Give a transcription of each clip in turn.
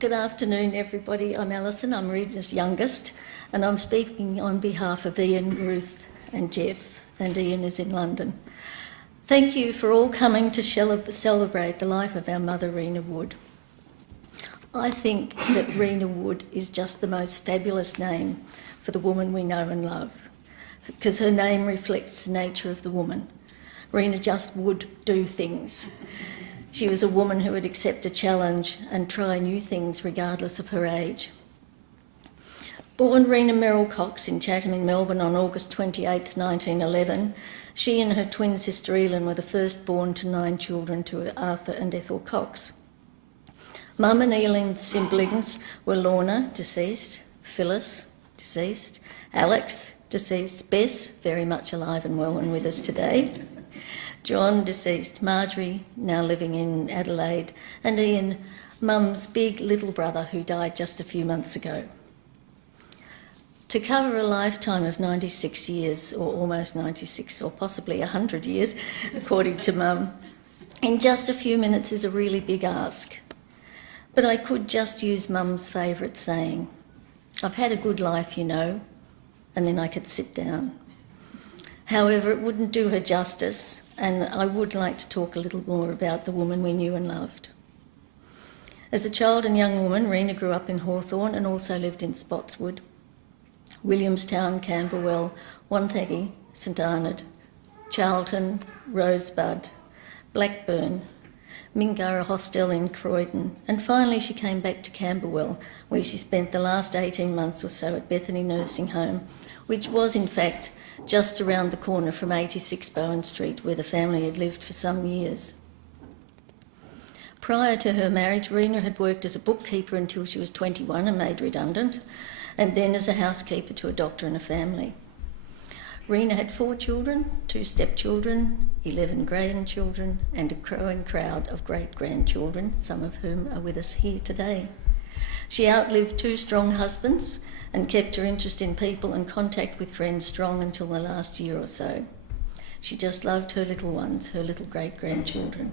Good afternoon, everybody. I'm Alison. I'm Rena's youngest, and I'm speaking on behalf of Ian, Ruth and Jeff, and Ian is in London. Thank you for all coming to celebrate the life of our mother, Rena Wood. I think that Rena Wood is just the most fabulous name for the woman we know and love, because her name reflects the nature of the woman. Rena just would do things. She was a woman who would accept a challenge and try new things regardless of her age. Born Rena Merrill Cox in Chatham in Melbourne on August 28, 1911, she and her twin sister Elin were the first born to 9 children to Arthur and Ethel Cox. Mum and Elin's siblings were Lorna, deceased, Phyllis, deceased, Alex, deceased, Bess, very much alive and well and with us today, John, deceased, Marjorie, now living in Adelaide, and Ian, Mum's big little brother who died just a few months ago. To cover a lifetime of 96 years, or almost 96, or possibly 100 years, according to Mum, in just a few minutes is a really big ask. But I could just use Mum's favourite saying, "I've had a good life, you know," and then I could sit down. However, it wouldn't do her justice, and I would like to talk a little more about the woman we knew and loved. As a child and young woman, Rena grew up in Hawthorn and also lived in Spotswood, Williamstown, Camberwell, Wonthaggi, St Arnaud, Charlton, Rosebud, Blackburn, Mingara Hostel in Croydon, and finally she came back to Camberwell, where she spent the last 18 months or so at Bethany Nursing Home, which was in fact just around the corner from 86 Bowen Street, where the family had lived for some years. Prior to her marriage, Rena had worked as a bookkeeper until she was 21 and made redundant, and then as a housekeeper to a doctor and a family. Rena had 4 children, 2 stepchildren, 11 grandchildren, and a growing crowd of great-grandchildren, some of whom are with us here today. She outlived 2 strong husbands and kept her interest in people and contact with friends strong until the last year or so. She just loved her little ones, her little great-grandchildren.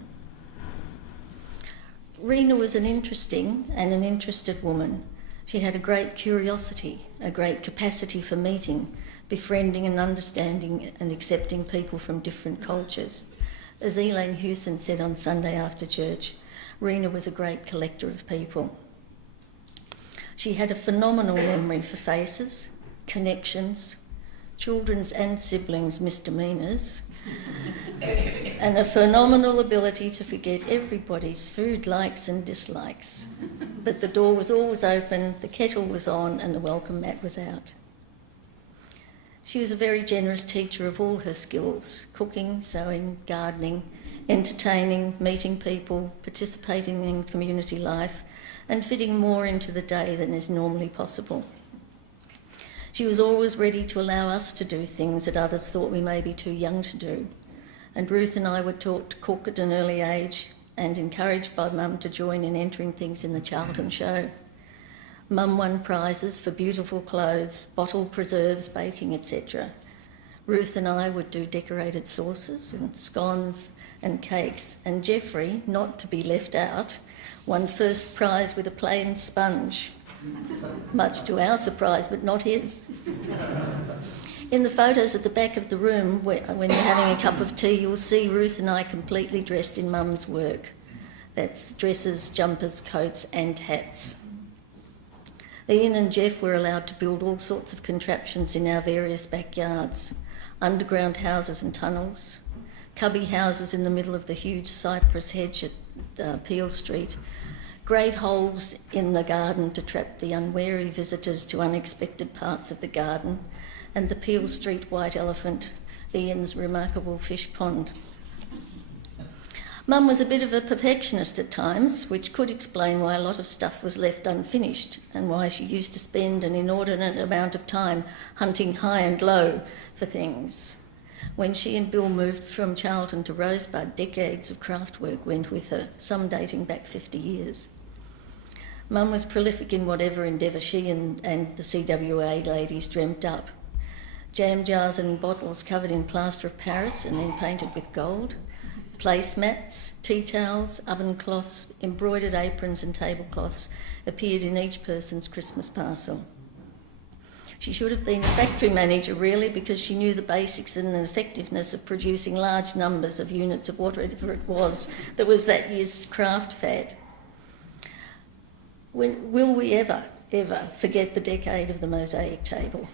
Rena was an interesting and an interested woman. She had a great curiosity, a great capacity for meeting, befriending and understanding and accepting people from different cultures. As Elaine Hewson said on Sunday after church, Rena was a great collector of people. She had a phenomenal memory for faces, connections, children's and siblings' misdemeanours, and a phenomenal ability to forget everybody's food likes and dislikes. But the door was always open, the kettle was on, and the welcome mat was out. She was a very generous teacher of all her skills: cooking, sewing, gardening, entertaining, meeting people, participating in community life, and fitting more into the day than is normally possible. She was always ready to allow us to do things that others thought we may be too young to do, and Ruth and I were taught to cook at an early age and encouraged by Mum to join in entering things in the Charlton show. Mum won prizes for beautiful clothes, bottled preserves, baking, etc. Ruth and I would do decorated sauces and scones and cakes, and Geoffrey, not to be left out, won first prize with a plain sponge, much to our surprise, but not his. In the photos at the back of the room, when you're having a cup of tea, you'll see Ruth and I completely dressed in Mum's work. That's dresses, jumpers, coats and hats. Ian and Jeff were allowed to build all sorts of contraptions in our various backyards: underground houses and tunnels, cubby houses in the middle of the huge cypress hedge at Peel Street, great holes in the garden to trap the unwary visitors to unexpected parts of the garden, and the Peel Street white elephant, Ian's remarkable fish pond. Mum was a bit of a perfectionist at times, which could explain why a lot of stuff was left unfinished and why she used to spend an inordinate amount of time hunting high and low for things. When she and Bill moved from Charlton to Rosebud, decades of craft work went with her, some dating back 50 years. Mum was prolific in whatever endeavour she and the CWA ladies dreamt up. Jam jars and bottles covered in plaster of Paris and then painted with gold, Placemats, tea towels, oven cloths, embroidered aprons and tablecloths appeared in each person's Christmas parcel. She should have been a factory manager, really, because she knew the basics and the effectiveness of producing large numbers of units of whatever it was that was that year's craft fad. Will we ever forget the decade of the mosaic table?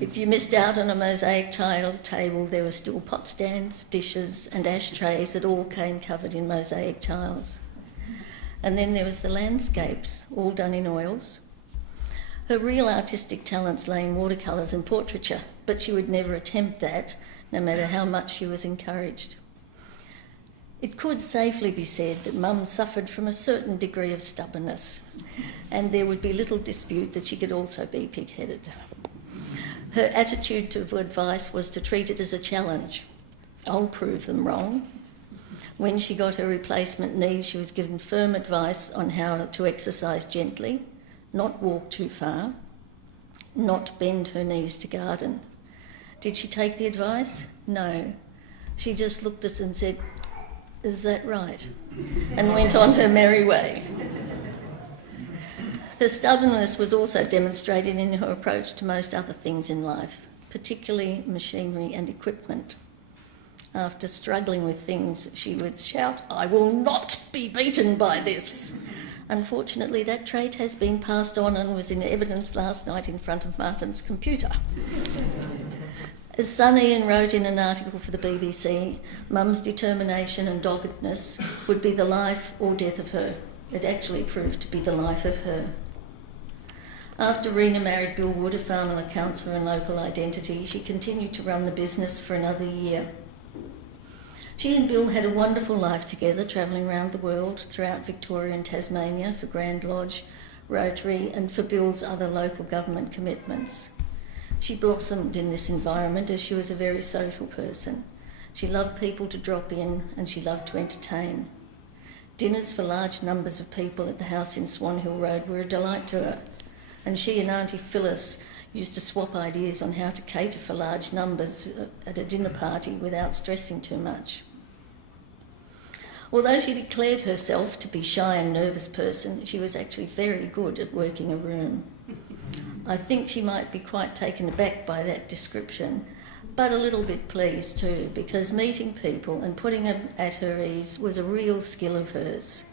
If you missed out on a mosaic tile table, there were still pot stands, dishes and ashtrays that all came covered in mosaic tiles. And then there was the landscapes, all done in oils. Her real artistic talents lay in watercolours and portraiture, but she would never attempt that, no matter how much she was encouraged. It could safely be said that Mum suffered from a certain degree of stubbornness, and there would be little dispute that she could also be pig-headed. Her attitude to advice was to treat it as a challenge. I'll prove them wrong. When she got her replacement knees, she was given firm advice on how to exercise gently, not walk too far, not bend her knees to garden. Did she take the advice? No. She just looked at us and said, "Is that right?" and went on her merry way. Her stubbornness was also demonstrated in her approach to most other things in life, particularly machinery and equipment. After struggling with things, she would shout, "I will not be beaten by this." Unfortunately, that trait has been passed on and was in evidence last night in front of Martin's computer. As son Ian wrote in an article for the BBC, Mum's determination and doggedness would be the life or death of her. It actually proved to be the life of her. After Rena married Bill Wood, a family counsellor and local identity, she continued to run the business for another year. She and Bill had a wonderful life together, travelling around the world, throughout Victoria and Tasmania for Grand Lodge, Rotary and for Bill's other local government commitments. She blossomed in this environment as she was a very social person. She loved people to drop in and she loved to entertain. Dinners for large numbers of people at the house in Swan Hill Road were a delight to her, and she and Auntie Phyllis used to swap ideas on how to cater for large numbers at a dinner party without stressing too much. Although she declared herself to be a shy and nervous person, she was actually very good at working a room. I think she might be quite taken aback by that description, but a little bit pleased too, because meeting people and putting them at her ease was a real skill of hers.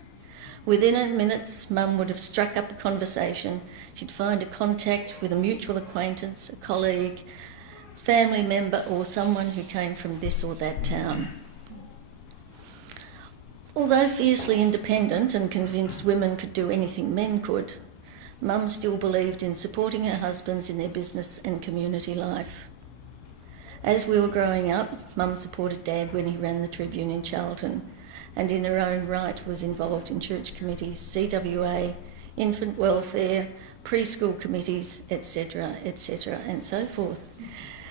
Within minutes, Mum would have struck up a conversation. She'd find a contact with a mutual acquaintance, a colleague, family member, or someone who came from this or that town. Although fiercely independent and convinced women could do anything men could, Mum still believed in supporting her husbands in their business and community life. As we were growing up, Mum supported Dad when he ran the Tribune in Charlton, and in her own right was involved in church committees, CWA, infant welfare, preschool committees, etc., and so forth.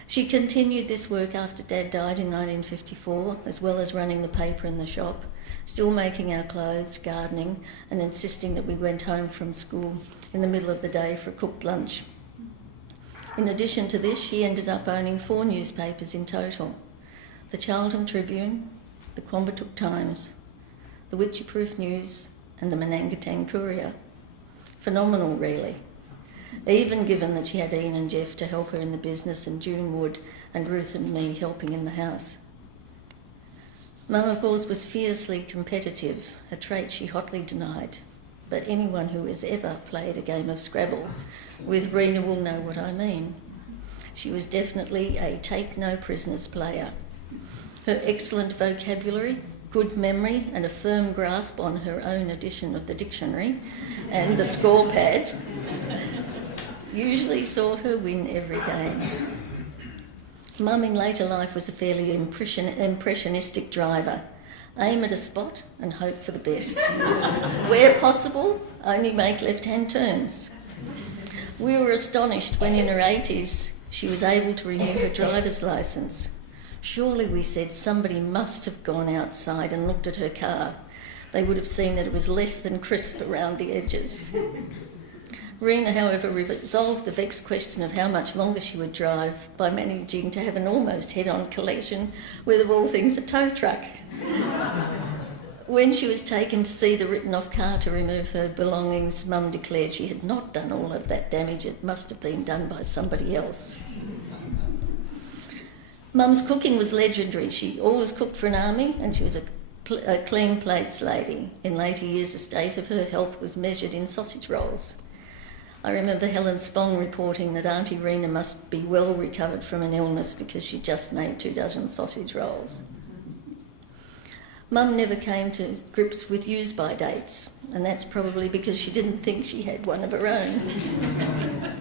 She continued this work after Dad died in 1954, as well as running the paper and the shop, still making our clothes, gardening, and insisting that we went home from school in the middle of the day for a cooked lunch. In addition to this, she ended up owning 4 newspapers in total: the Charlton Tribune, the Quambatook Times, the Witchy-Proof News and the Manangatang Courier. Phenomenal, really, even given that she had Ian and Jeff to help her in the business and June Wood and Ruth and me helping in the house. Mum, of course, was fiercely competitive, a trait she hotly denied, but anyone who has ever played a game of Scrabble with Rena will know what I mean. She was definitely a take-no-prisoners player. Her excellent vocabulary, good memory and a firm grasp on her own edition of the dictionary and the score pad usually saw her win every game. Mum in later life was a fairly impressionistic driver. Aim at a spot and hope for the best. Where possible, only make left-hand turns. We were astonished when in her 80s she was able to renew her driver's licence. Surely, we said, somebody must have gone outside and looked at her car. They would have seen that it was less than crisp around the edges. Rena, however, resolved the vexed question of how much longer she would drive by managing to have an almost head-on collision with, of all things, a tow truck. When she was taken to see the written-off car to remove her belongings, Mum declared she had not done all of that damage. It must have been done by somebody else. Mum's cooking was legendary. She always cooked for an army, and she was a clean plates lady. In later years, the state of her health was measured in sausage rolls. I remember Helen Spong reporting that Auntie Rena must be well recovered from an illness because she just made 24 sausage rolls. Mum never came to grips with use-by dates, and that's probably because she didn't think she had one of her own.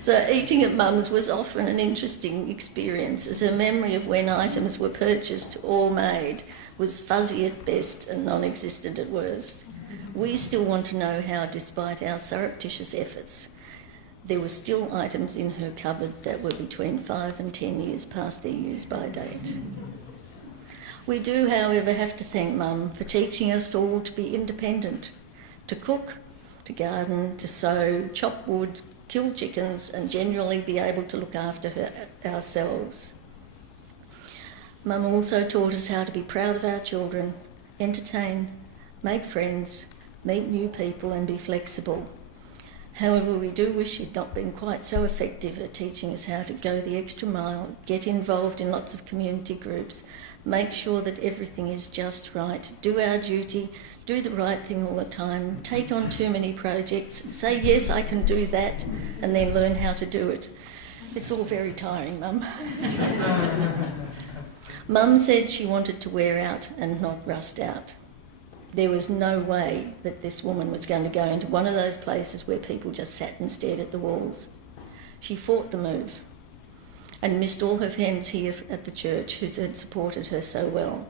So eating at Mum's was often an interesting experience, as her memory of when items were purchased or made was fuzzy at best and non-existent at worst. We still want to know how, despite our surreptitious efforts, there were still items in her cupboard that were between 5 and 10 years past their use-by date. We do, however, have to thank Mum for teaching us all to be independent, to cook, to garden, to sew, chop wood, kill chickens, and generally be able to look after ourselves. Mum also taught us how to be proud of our children, entertain, make friends, meet new people and be flexible. However, we do wish she'd not been quite so effective at teaching us how to go the extra mile, get involved in lots of community groups, make sure that everything is just right, do our duty, do the right thing all the time, take on too many projects, say, yes, I can do that, and then learn how to do it. It's all very tiring, Mum. Mum said she wanted to wear out and not rust out. There was no way that this woman was going to go into one of those places where people just sat and stared at the walls. She fought the move and missed all her friends here at the church who had supported her so well.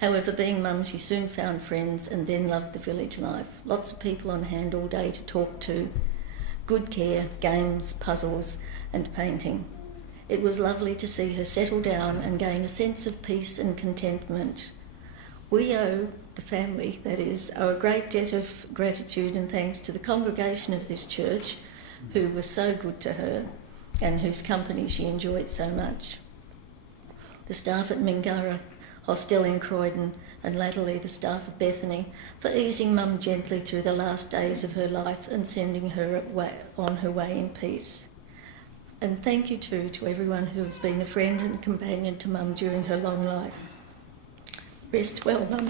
However, being Mum, she soon found friends and then loved the village life. Lots of people on hand all day to talk to, good care, games, puzzles and painting. It was lovely to see her settle down and gain a sense of peace and contentment. We owe, the family that is, owe a great debt of gratitude and thanks to the congregation of this church who were so good to her and whose company she enjoyed so much. The staff at Mingara, Hostel in Croydon and latterly the staff of Bethany for easing Mum gently through the last days of her life and sending her on her way in peace. And thank you too to everyone who has been a friend and companion to Mum during her long life. Rest well, Mum.